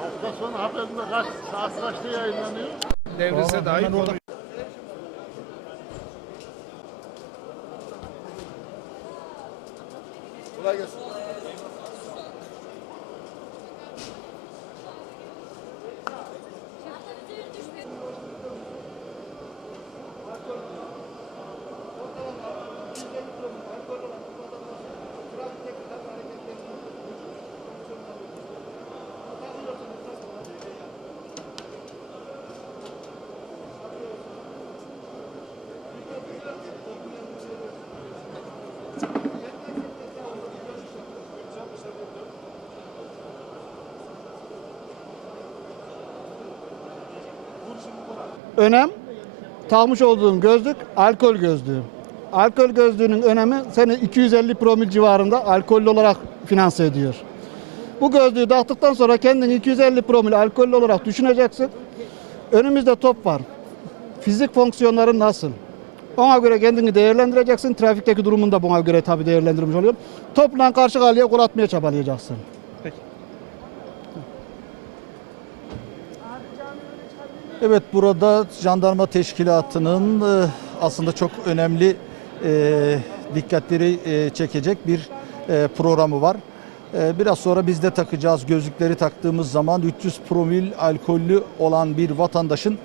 Hafta sonu haberinde kaç, saat kaçta yayınlanıyor? Devrese dair konu Önem takmış olduğum gözlük alkol gözlüğü. Alkol gözlüğünün önemi seni 250 promil civarında alkollü olarak finanse ediyor. Bu gözlüğü taktıktan sonra kendini 250 promil alkollü olarak düşüneceksin. Önümüzde top var. Fizik fonksiyonların nasıl? Ona göre kendini değerlendireceksin. Trafikteki durumunu da buna göre tabii değerlendirmiş oluyor. Topla karşı karşıya gol atmaya çabalayacaksın. Evet burada jandarma teşkilatının e, aslında çok önemli e, dikkatleri e, çekecek bir programı var. Biraz sonra biz de takacağız gözlükleri taktığımız zaman 300 promil alkollü olan bir vatandaşın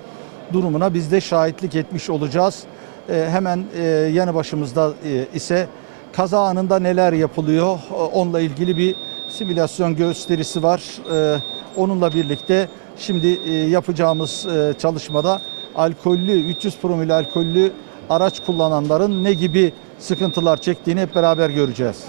durumuna biz de şahitlik etmiş olacağız. Hemen yanı başımızda ise kaza anında neler yapılıyor onunla ilgili bir simülasyon gösterisi var. Onunla birlikte şimdi e, yapacağımız e, çalışmada alkollü 300 promil alkollü araç kullananların ne gibi sıkıntılar çektiğini hep beraber göreceğiz.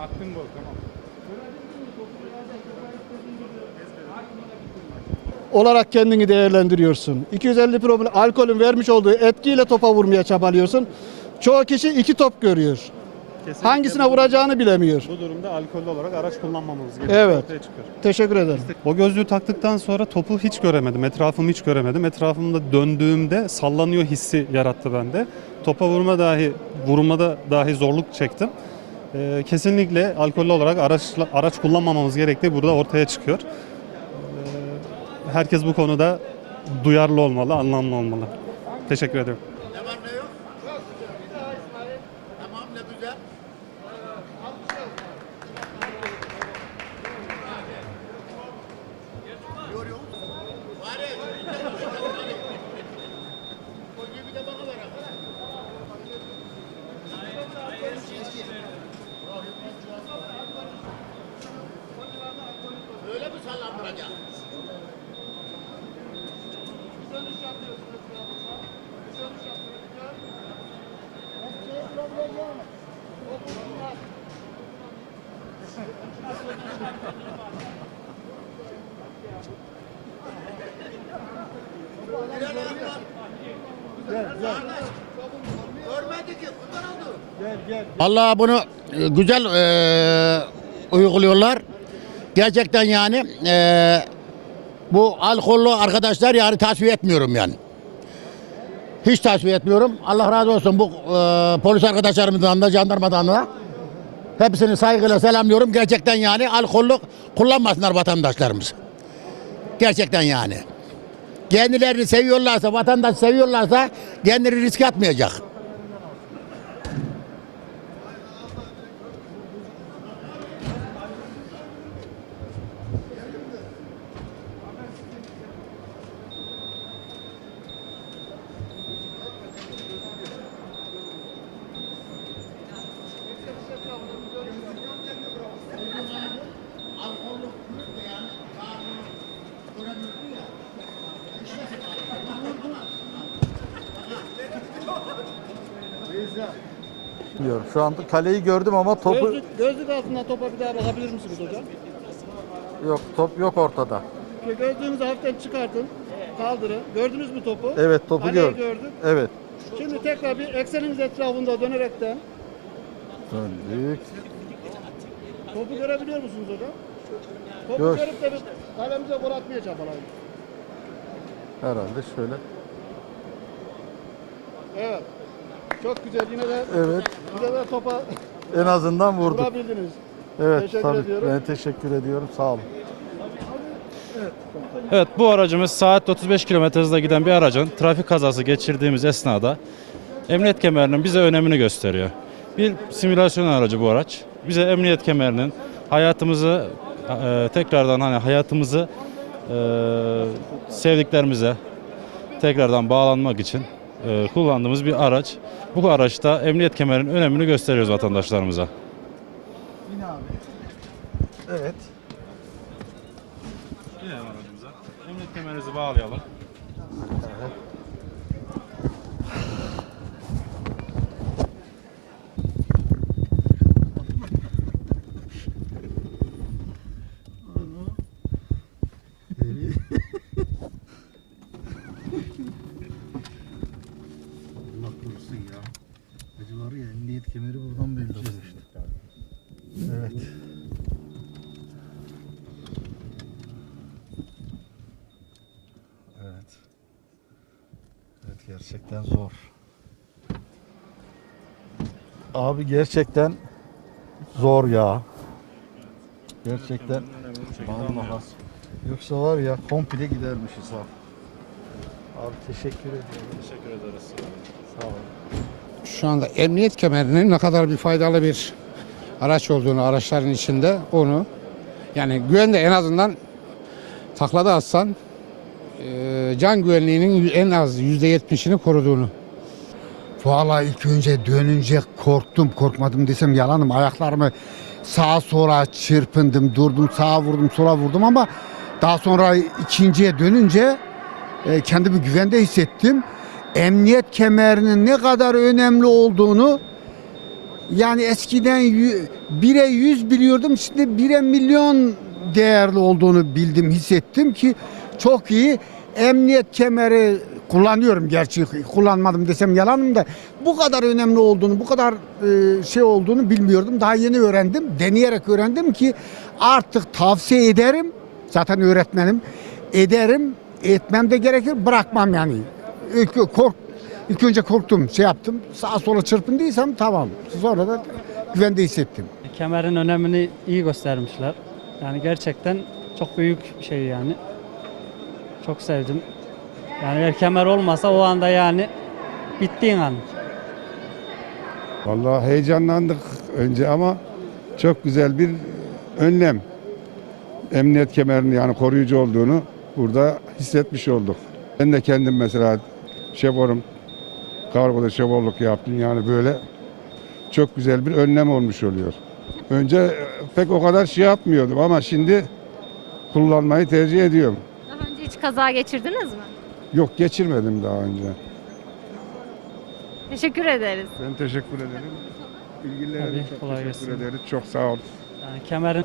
attın gol tamam. Olarak kendini değerlendiriyorsun. 250 promil alkolün vermiş olduğu etkiyle topa vurmaya çabalıyorsun. Çoğu kişi iki top görüyor. Kesinlikle Hangisine bu- vuracağını bilemiyor. Bu durumda alkollü olarak araç kullanmamamız gerekiyor. Evet. Teşekkür ederim. O gözlüğü taktıktan sonra topu hiç göremedim. Etrafımı hiç göremedim. Etrafımda döndüğümde sallanıyor hissi yarattı bende. Topa vurma dahi vurmada dahi zorluk çektim. Ee, kesinlikle alkollü olarak araç araç kullanmamamız gerektiği burada ortaya çıkıyor. Ee, herkes bu konuda duyarlı olmalı, anlamlı olmalı. Teşekkür ederim. Ne var ne yok? Tamam ne güzel. Yoruyor. Bari. Koyuyu bir de bana ver abi. Öyle mi sallandıracak? Allah bunu e, güzel e, uyguluyorlar. Gerçekten yani e, bu alkollü arkadaşlar yani tasvip etmiyorum yani. Hiç tasvip etmiyorum. Allah razı olsun bu e, polis arkadaşlarımızdan da jandarmadan da. Hepsini saygıyla selamlıyorum. Gerçekten yani alkollü kullanmasınlar vatandaşlarımız. Gerçekten yani. Kendilerini seviyorlarsa, vatandaş seviyorlarsa kendileri riske atmayacak. Diyorum. Şu anda kaleyi gördüm ama topu Gözlük, gözlük altından topa bir daha bakabilir misiniz hocam? yok. Top yok ortada. Gözlüğünüzü hafiften çıkartın. Kaldırın. Gördünüz mü topu? Evet topu Kaleyi gördüm. gördük. Evet. Şimdi tekrar bir eksenimiz etrafında dönerekten Döndük. topu görebiliyor musunuz hocam? Topu Yok. görüp de kalemize gol atmaya çabalayın. Herhalde şöyle. Evet. Çok güzel yine de Evet. yine de topa En azından vurduk. vurabildiniz. Evet Teşekkür tabii. ediyorum. Ben teşekkür ediyorum. Sağ olun. Evet bu aracımız saat 35 km hızla giden bir aracın trafik kazası geçirdiğimiz esnada emniyet kemerinin bize önemini gösteriyor. Bir simülasyon aracı bu araç. Bize emniyet kemerinin hayatımızı e, tekrardan hani hayatımızı e, sevdiklerimize tekrardan bağlanmak için e, kullandığımız bir araç. Bu araçta emniyet kemerinin önemini gösteriyoruz vatandaşlarımıza. Evet. Binelim aracımıza. Emniyet kemerinizi bağlayalım. Allah korusun ya. Acı var ya emniyet kemeri buradan belli oluyor işte. Evet. Evet. Evet gerçekten zor. Abi gerçekten zor ya. Gerçekten. Vallahi. Yoksa var ya komple gidermişiz ha. Abi teşekkür ediyorum. Teşekkür ederiz. Sağ olun. şu anda emniyet kemerinin ne kadar bir faydalı bir araç olduğunu araçların içinde onu yani güvende en azından taklada atsan can güvenliğinin en az %70'ini koruduğunu. Vallahi ilk önce dönünce korktum. Korkmadım desem yalanım. Ayaklarımı sağa sola çırpındım, durdum, sağa vurdum, sola vurdum ama daha sonra ikinciye dönünce e, kendimi güvende hissettim. Emniyet kemerinin ne kadar önemli olduğunu yani eskiden yü- bire yüz biliyordum. Şimdi bire milyon değerli olduğunu bildim, hissettim ki çok iyi. Emniyet kemeri kullanıyorum gerçi kullanmadım desem yalanım da bu kadar önemli olduğunu, bu kadar e, şey olduğunu bilmiyordum. Daha yeni öğrendim. Deneyerek öğrendim ki artık tavsiye ederim. Zaten öğretmenim. Ederim. Etmem de gerekir. Bırakmam yani. İlk, kork, ilk önce korktum, şey yaptım. Sağa sola çırpındıysam tamam. Sonra da güvende hissettim. Kemerin önemini iyi göstermişler. Yani gerçekten çok büyük şey yani. Çok sevdim. Yani eğer kemer olmasa o anda yani bittiğin an. Vallahi heyecanlandık önce ama çok güzel bir önlem. Emniyet kemerinin yani koruyucu olduğunu burada hissetmiş olduk. Ben de kendim mesela şoförüm, kargoda şoförlük yaptım yani böyle çok güzel bir önlem olmuş oluyor. Önce pek o kadar şey yapmıyordum ama şimdi kullanmayı tercih ediyorum. Hiç kaza geçirdiniz mi? Yok geçirmedim daha önce. Teşekkür ederiz. Ben teşekkür ederim. İlgileriniz Tabii, çok kolay teşekkür gelsin. ederiz. Çok sağ olun. Yani kemerin